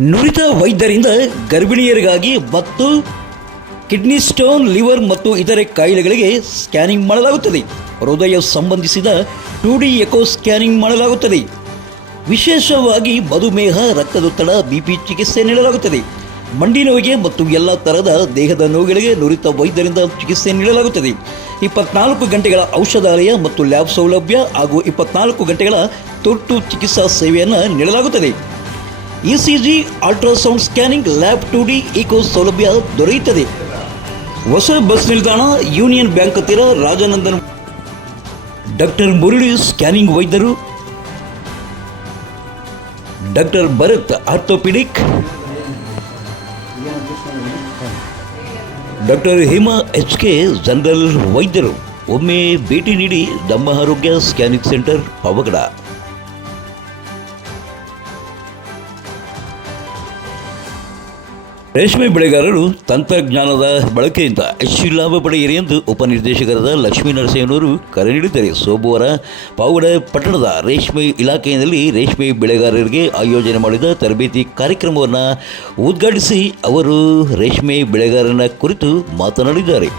ನುರಿತ ವೈದ್ಯರಿಂದ ಗರ್ಭಿಣಿಯರಿಗಾಗಿ ಮತ್ತು ಕಿಡ್ನಿ ಸ್ಟೋನ್, ಲಿವರ್ ಮತ್ತು ಇತರೆ ಕಾಯಿಲೆಗಳಿಗೆ ಸ್ಕ್ಯಾನಿಂಗ್ ಮಾಡಲಾಗುತ್ತದೆ. ಹೃದಯ ಸಂಬಂಧಿಸಿದ ಟು ಡಿ ಎಕೋ ಸ್ಕ್ಯಾನಿಂಗ್ ಮಾಡಲಾಗುತ್ತದೆ. ವಿಶೇಷವಾಗಿ ಮಧುಮೇಹ, ರಕ್ತದೊತ್ತಡ ಬಿಪಿ ಚಿಕಿತ್ಸೆ ನೀಡಲಾಗುತ್ತದೆ. ಮಂಡಿ ನೋವಿಗೆ ಮತ್ತು ಎಲ್ಲ ತರಹದ ದೇಹದ ನೋವುಗಳಿಗೆ ನುರಿತ ವೈದ್ಯರಿಂದ ಚಿಕಿತ್ಸೆ ನೀಡಲಾಗುತ್ತದೆ. ಇಪ್ಪತ್ನಾಲ್ಕು ಗಂಟೆಗಳ ಔಷಧಾಲಯ ಮತ್ತು ಲ್ಯಾಬ್ ಸೌಲಭ್ಯ ಹಾಗೂ ಇಪ್ಪತ್ನಾಲ್ಕು ಗಂಟೆಗಳ ತುರ್ತು ಚಿಕಿತ್ಸಾ ಸೇವೆಯನ್ನು ನೀಡಲಾಗುತ್ತದೆ. ECG ultrasound scanning lab two D echo ಸೌಲಭ್ಯ ದೊರೆಯುತ್ತದೆ. ಹೊಸ ಬಸ್ ನಿಲ್ದಾಣ, ಯೂನಿಯನ್ ಬ್ಯಾಂಕ್ ಹತ್ತಿರ ರಾಜಾನಂದನ್ ಡಾಕ್ಟರ್ ಮುರುಳಿ ಸ್ಕ್ಯಾನಿಂಗ್ ವೈದ್ಯರು. Doctor Bharath orthopaedic. Doctor Hema H K general ವೈದ್ಯರು. ಒಮ್ಮೆ ಭೇಟಿ ನೀಡಿ ನಮ್ಮ ಆರೋಗ್ಯ ಸ್ಕ್ಯಾನಿಂಗ್ ಸೆಂಟರ್ ಪವಗಡ. ರೇಷ್ಮೆ ಬೆಳೆಗಾರರು ತಂತ್ರಜ್ಞಾನದ ಬಳಕೆಯಿಂದ ಹೆಚ್ಚು ಲಾಭ ಪಡೆಯಿರಿ ಎಂದು ಉಪನಿರ್ದೇಶಕರಾದ ಲಕ್ಷ್ಮೀ ನರಸಿಂಹನವರು ಕರೆ ನೀಡಿದ್ದಾರೆ. ಸೋಮವಾರ ಪಾವಗಡ ಪಟ್ಟಣದ ರೇಷ್ಮೆ ಇಲಾಖೆಯಲ್ಲಿ ರೇಷ್ಮೆ ಬೆಳೆಗಾರರಿಗೆ ಆಯೋಜನೆ ಮಾಡಿದ ತರಬೇತಿ ಕಾರ್ಯಕ್ರಮವನ್ನು ಉದ್ಘಾಟಿಸಿ ಅವರು ರೇಷ್ಮೆ ಬೆಳೆಗಾರನ ಕುರಿತು ಮಾತನಾಡಿದ್ದಾರೆ.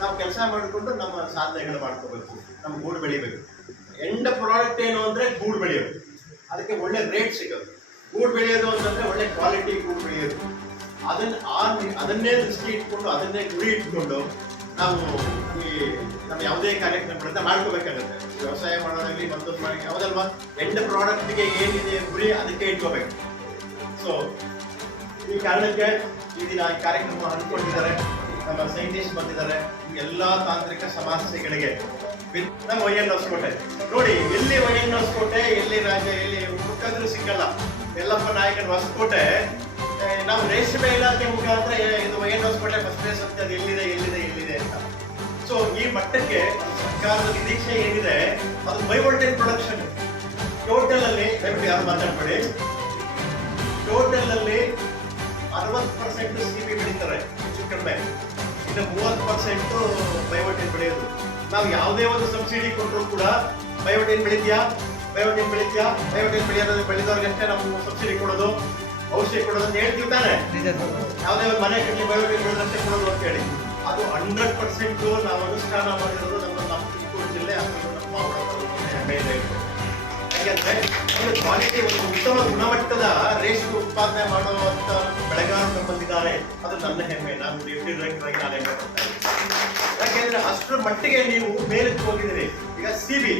ನಾವು ಕೆಲಸ ಮಾಡಿಕೊಂಡು ನಮ್ಮ ಸಾಧನೆಗಳು ಮಾಡ್ಕೋಬೇಕು. ನಮ್ಮ ಗೂಡು ಬೆಳಿಬೇಕು. ಎಂಡ್ ಪ್ರಾಡಕ್ಟ್ ಏನು ಅಂದ್ರೆ ಗೂಡು ಬೆಳೆಯೋದು. ಅದಕ್ಕೆ ಒಳ್ಳೆ ರೇಟ್ ಸಿಗೋದು. ಗೂಡು ಬೆಳೆಯೋದು ಅಂತಂದ್ರೆ ಒಳ್ಳೆ ಕ್ವಾಲಿಟಿ ಗೂಡು ಬೆಳೆಯೋದು. ಅದನ್ನ ಆ ಅದನ್ನೇ ದೃಷ್ಟಿ ಇಟ್ಕೊಂಡು, ಅದನ್ನೇ ಗುರಿ ಇಟ್ಕೊಂಡು ನಾವು ಈ ನಮ್ಮ ಯಾವುದೇ ಕಾರ್ಯಕ್ರಮಗಳನ್ನ ಮಾಡ್ಕೋಬೇಕಾಗತ್ತೆ. ವ್ಯವಸಾಯ ಮಾಡೋದಾಗ್ಲಿ ಮತ್ತೊಂದು ಮಾಡಿ, ಯಾವುದಲ್ವಾ? ಎಂಡ್ ಪ್ರಾಡಕ್ಟ್ಗೆ ಏನಿದೆ ಗುರಿ ಅದಕ್ಕೆ ಇಟ್ಕೋಬೇಕು. ಸೊ ಈ ಕಾರಣಕ್ಕೆ ಈ ದಿನ ಈ ಕಾರ್ಯಕ್ರಮ ಹಮ್ಮಿಕೊಂಡಿದ್ದಾರೆ. ನಮ್ಮ ಸೈಂಟಿಸ್ಟ್ ಬಂದಿದ್ದಾರೆ. ಎಲ್ಲ ತಾಂತ್ರಿಕ ಸಮಸ್ಯೆಗಳಿಗೆ ನಮ್ಮ ಒಯ್ಯನ್ ಹೊಸಕೋಟೆ. ನೋಡಿ, ಎಲ್ಲಿ ಒಯ್ಯನ್ ಹೊಸಕೋಟೆ, ಎಲ್ಲಿ ರಾಜ ಎಲ್ಲಿ ಹುಡುಕಾದ್ರೂ ಸಿಕ್ಕಲ್ಲ. ಎಲ್ಲಪ್ಪ ನಾಯಕನ ಹೊಸಕೋಟೆ ನಾವು ರೇಷ್ಮೆ ಇಲಾಖೆ ಮುಖಾಂತರ ಇದು ಒಯ್ಯನ್ ಹೊಸಕೋಟೆ ಫಸ್ಟ್ ಪ್ಲೇಸ್ ಅಂತ ಅದು ಎಲ್ಲಿದೆ ಎಲ್ಲಿದೆ ಎಲ್ಲಿದೆ ಅಂತ. ಸೊ ಈ ಮಟ್ಟಕ್ಕೆ ಸರ್ಕಾರದ ನಿರೀಕ್ಷೆ ಏನಿದೆ, ಅದು ಬೈ ವೋಲ್ಟೇಜ್ ಪ್ರೊಡಕ್ಷನ್ ಟೋಟಲ್ ಅಲ್ಲಿ, ದಯವಿಟ್ಟು ಯಾರು ಮಾತಾಡ್ಬೇಡಿ. ಟೋಟಲ್ ಅಲ್ಲಿ ಅರವತ್ತು ಪರ್ಸೆಂಟ್ ಸಿ ಬಿ ಬೆಳೀತಾರೆ, ಹೆಚ್ಚು ಕಡಿಮೆ. ಇನ್ನು ಮೂವತ್ತು ಪರ್ಸೆಂಟು ಬೈ ಬೆಳೆಯೋದು. ನಾವು ಯಾವುದೇ ಒಂದು ಸಬ್ಸಿಡಿ ಕೊಟ್ಟರು ಕೂಡ ಬಯೋಟೀನ್ ಬೆಳಿತೀಯಾ ಬಯೋಟೀನ್ ಬೆಳಿತೀಯಾ ಬಯೋಟೀನ್ ಬೆಳೆಯೋದ್ರೆ ಬೆಳೆದವ್ರಿಗಷ್ಟೇ ನಾವು ಸಬ್ಸಿಡಿ ಕೊಡೋದು ಔಷಧಿ ಕೊಡೋದು ಅಂತ ಯಾವುದೇ ಒಂದು ಮನೆ ಕಟ್ಟಿ ಬಯೋಟೀನ್ ಬೆಳೆದಷ್ಟೇ ಕೊಡೋದು ಅಂತ ಹೇಳಿ ಅದು ಹಂಡ್ರೆಡ್ ಪರ್ಸೆಂಟ್ ನಾವು ಅನುಷ್ಠಾನ ಮಾಡಿರೋದು ನಮ್ಮ ನಮ್ಮ ತುಮಕೂರು ಜಿಲ್ಲೆ ಅಥವಾ ನಮ್ಮ ಇದೆ ಯಾಕೆಂದ್ರೆ ಒಂದು ಕ್ವಾಲಿಟಿ, ಒಂದು ಉತ್ತಮ ಗುಣಮಟ್ಟದ ರೇಷ್ಮೆ ಉತ್ಪಾದನೆ ಮಾಡುವಂತ ಬೆಳೆಗಾರರು ಬಂದಿದ್ದಾರೆ ಅದು ನನ್ನ ಹೆಮ್ಮೆ. ನಾನು ಡಿಪ್ಟಿ ಡೈರೆಕ್ಟರ್ ಆಗಿ ನಾನು ಹೆಮ್ಮೆ ಯಾಕೆಂದ್ರೆ ಅಷ್ಟರ ಮಟ್ಟಿಗೆ ನೀವು ಮೇಲಕ್ಕೆ ಹೋಗಿದ್ದೀರಿ. ಈಗ ಸಿ ಬಿ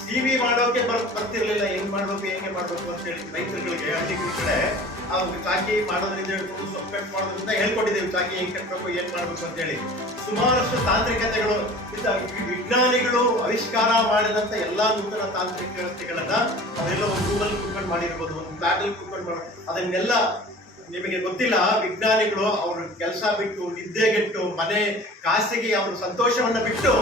ಸಿ ಬಿ ಮಾಡೋಕೆ ಬರ್ ಬರ್ತಿರ್ಲಿಲ್ಲ. ಹೆಂಗ್ ಮಾಡ್ಬೇಕು ಹೆಂಗೆ ಮಾಡ್ಬೇಕು ಅಂತ ಹೇಳಿ ರೈತರುಗಳಿಗೆ, ಹಳ್ಳಿಗಳ ಕಡೆ ಆ ಚಾಕಿ ಮಾಡೋದ್ರಿಂದ ಹಿಡ್ಕೊಂಡು ಸೊಪ್ಪು ಕಟ್ ಮಾಡೋದ್ರಿಂದ ಹೇಳ್ಕೊಟ್ಟಿದ್ದೇವೆ ಚಾಕಿ ಹೆಂಗ್ ಕಟ್ಬೇಕು, ಏನ್ ಮಾಡ್ಬೇಕು ಅಂತ ಹೇಳಿ. ಸುಮಾರಷ್ಟು ತಾಂತ್ರಿಕತೆಗಳು ವಿಜ್ಞಾನಿಗಳು ಆವಿಷ್ಕಾರ ಮಾಡಿದಂತ ಎಲ್ಲಾ ನೂತನ ವ್ಯವಸ್ಥೆಗಳನ್ನ ಅದೆಲ್ಲ ಒಂದು ಗೂಗಲ್ ಕುತ್ಕೊಂಡು ಮಾಡಿರ್ಬೋದು, ಒಂದು ಪ್ಲಾಟಲ್ ಕುತ್ಕೊಂಡು ಮಾಡಿ ಅದನ್ನೆಲ್ಲ ನಿಮಗೆ ಗೊತ್ತಿಲ್ಲ, ವಿಜ್ಞಾನಿಗಳು ಅವರು ಕೆಲಸ ಬಿಟ್ಟು, ನಿದ್ದೆಗೆಟ್ಟು, ಮನೆ ಖಾಸಗಿ ಅವರ ಸಂತೋಷವನ್ನು ಬಿಟ್ಟು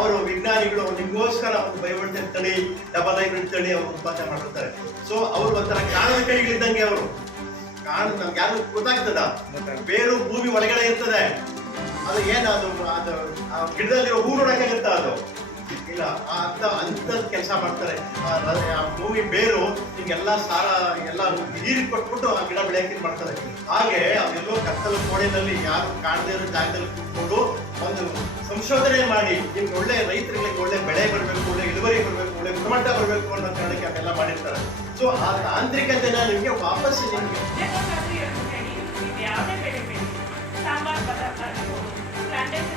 ಅವರು ವಿಜ್ಞಾನಿಗಳು ನಿಮಗೋಸ್ಕರ ಒಂದು ಬಯೋಟೆಕ್ ತಳಿ ಡಬಲ್ ಐಬ್ರಿಡ್ ತಳಿ ಅವರು ಉತ್ಪಾದನೆ ಮಾಡಿರ್ತಾರೆ ಸೊ ಅವರು ಒಂಥರ ಕಾಣದ ಕೈಗಳಿದ್ದಂಗೆ ಅವರು. ಕಾಣ ನಮ್ಗೆ ಯಾರು ಗೊತ್ತಾಗ್ತದ? ಬೇರು ಭೂಮಿ ಒಳಗಡೆ ಇರ್ತದೆ. ಅದು ಏನು ಅದು ಅದು ಗಿಡದಲ್ಲಿರೋ ಹೂ ನೋಡಕ್ಕಾಗುತ್ತ ಅದು? ಇಲ್ಲ ಅಂತ ಅಂಥದ್ದು ಕೆಲಸ ಮಾಡ್ತಾರೆ. ಆ ಭೂಮಿ ಬೇರು, ಹಿಂಗೆಲ್ಲ ಸಾರ, ಎಲ್ಲ ನೀರು ಕೊಟ್ಬಿಟ್ಟು ಆ ಗಿಡ ಬೆಳೆಯಕ್ಕೆ ಮಾಡ್ತಾರೆ. ಹಾಗೆ ಅದೆಲ್ಲೋ ಕತ್ತಲು ಕೋಣೆಯಲ್ಲಿ ಯಾರು ಕಾಣದೇ ಇರೋ ಜಾಗದಲ್ಲಿ ಕೂತ್ಕೊಂಡು ಒಂದು ಸಂಶೋಧನೆ ಮಾಡಿ, ನಿಮ್ಗೆ ಒಳ್ಳೆ ರೈತರಿಗೆ ಒಳ್ಳೆ ಬೆಳೆ ಬರಬೇಕು, ಒಳ್ಳೆ ಇಳುವರಿ ಬರಬೇಕು ಸೊ ಆ ತಾಂತ್ರಿಕತೆನ ನಿಮಗೆ ವಾಪಸ್ ನಿಮಗೆ. ಯಾವುದೇ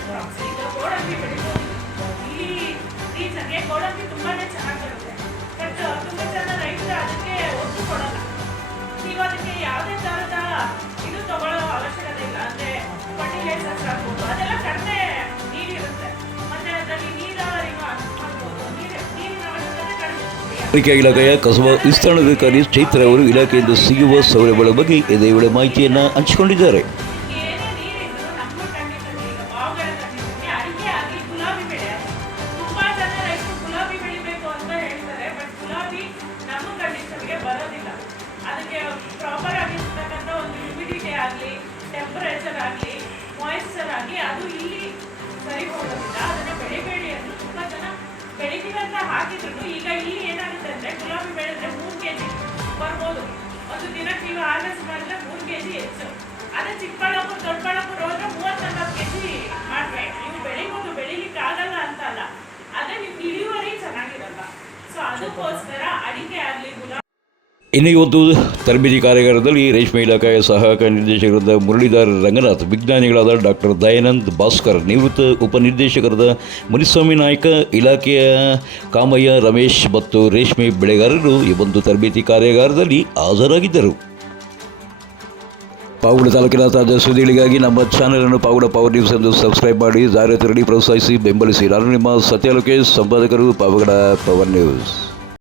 ಕ್ರಾಪ್ಸ್ ಈಗ ಬರುತ್ತೆ ಬಟ್ ತುಂಬ ಅದಕ್ಕೆ ಅದಕ್ಕೆ ಯಾವುದೇ ಥರದ ಇದು ತಗೊಳ್ಳೋ ಅವಶ್ಯಕತೆ ಇಲ್ಲ ಅಂದ್ರೆ ಫರ್ಟಿಲೈಸರ್ಸ್ ಆಗ್ಬೋದು ಅದೆಲ್ಲ ಕಡಿಮೆ ಆರೋಗ್ಯ ಇಲಾಖೆಯ ಕಸಬಾ ವಿಸ್ತರಣಾಧಿಕಾರಿ ಚೈತ್ರ ಅವರು ಇಲಾಖೆಯಿಂದ ಸಿಗುವ ಸೌಲಭ್ಯಗಳ ಬಗ್ಗೆ ಇದೇ ವೇಳೆ ಮಾಹಿತಿಯನ್ನು ಹಂಚಿಕೊಂಡಿದ್ದಾರೆ. ಟೆಂಪರೇಚರ್ ಆಗಲಿ ಮಾಯಿಶ್ಚರ್ ಆಗಲಿ, ಅದು ಇಲ್ಲಿ ಸರಿ ಹೋಗೋದಿಲ್ಲ ಅದನ್ನು ಬೆಳಿಬೇಡಿ ಅಂತ ಬೆಳಿಗ್ಗೆ ಹಾಕಿದ್ರು. ಈಗ ಇಲ್ಲಿ ಏನಾಗುತ್ತೆ ಅಂದ್ರೆ ಗುಲಾಬಿ ಬೆಳೆದ್ರೆ ಮೂರು ಕೆಜಿ ಬರ್ಬೋದು. ಒಂದು ದಿನಕ್ಕೆ ನೀವು ಹಾರ್ವೆಸ್ಟ್ ಮಾಡಿದ್ರೆ ಮೂರು ಕೆಜಿ ಹೆಚ್ಚು. ಅದೇ ಚಿಕ್ಕಬಳ್ಳಾಪುರ ದೊಡ್ಡಬಳ್ಳಾಪುರ ಹೋದ್ರೆ ಮೂವತ್ತೊಂಬತ್ತು ಕೆ ಕೆಜಿ ಮಾಡ್ಬೇಕು ನೀವು ಬೆಳಿಬೋದು ಬೆಳಿಲಿಕ್ಕೆ ಆಗಲ್ಲ ಅಂತ ಅಲ್ಲ ಅದೇ ನಿಮ್ಗೆ ಇಳುವರಿ ಚೆನ್ನಾಗಿರಲ್ಲ. ಸೊ ಅದಕ್ಕೋಸ್ಕರ ಇನ್ನು ಇವತ್ತು ತರಬೇತಿ ಕಾರ್ಯಾಗಾರದಲ್ಲಿ ರೇಷ್ಮೆ ಇಲಾಖೆಯ ಸಹಾಯಕ ನಿರ್ದೇಶಕರಾದ ಮುರಳೀಧರ್ ರಂಗನಾಥ್, ವಿಜ್ಞಾನಿಗಳಾದ ಡಾಕ್ಟರ್ ದಯಾನಂದ್ ಭಾಸ್ಕರ್, ನಿವೃತ್ತ ಉಪನಿರ್ದೇಶಕರಾದ ಮುನಿಸ್ವಾಮಿ ನಾಯ್ಕ, ಇಲಾಖೆಯ ಕಾಮಯ್ಯ ರಮೇಶ್ ಮತ್ತು ರೇಷ್ಮೆ ಬೆಳೆಗಾರರು ಈ ಒಂದು ತರಬೇತಿ ಕಾರ್ಯಾಗಾರದಲ್ಲಿ ಹಾಜರಾಗಿದ್ದರು. ಪಾವಗಡ ತಾಲೂಕಿನ ತಾಜಾ ಸುದ್ದಿಗಳಿಗಾಗಿ ನಮ್ಮ ಚಾನಲನ್ನು ಪಾವಗಡ ಪವರ್ ನ್ಯೂಸ್ ಎಂದು ಸಬ್ಸ್ಕ್ರೈಬ್ ಮಾಡಿ ಜಾಹೀರಾತು ತೆರಳಿ ಪ್ರೋತ್ಸಾಹಿಸಿ ಬೆಂಬಲಿಸಿ. ನಾನು ನಿಮ್ಮ ಸತ್ಯ ಲೋಕೇಶ್ ಸಂಪಾದಕರು ಪಾವಗಡ ಪವರ್ ನ್ಯೂಸ್.